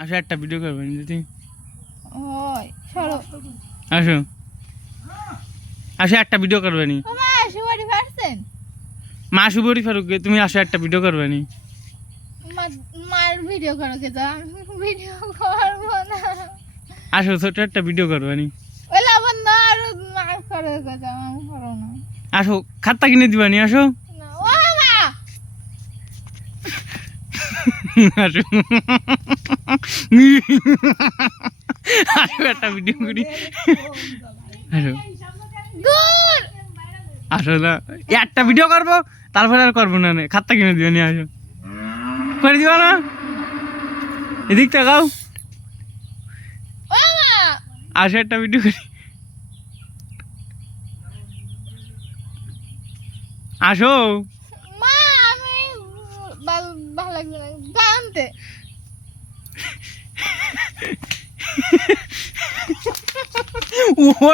আসো একটা ভিডিও করবেন যদি ওই সরো আসো আসো একটা ভিডিও করবেনি মা শুবাড়ি পারছেন মা শুভরি ফারুক তুমি আসো একটা ভিডিও করবেনি মার ভিডিও করো কে যা ভিডিও করবো না আসো ছোট একটা ভিডিও করবেনি ওই লাবণ না আর মার করে কে যা আমি করো না আসো খাতা কিনে দিবানি আসো না ও মা আসো আসো একটা ভিডিও করি আসো দূর আসো না একটা ভিডিও করবো তারপরে আর করবো না খাতা কিনে দিবানি আসো করে দিবা না এদিক তাকাও ও মা আসো একটা ভিডিও করি আসো মা আমি ভালো লাগছে না জানতে ও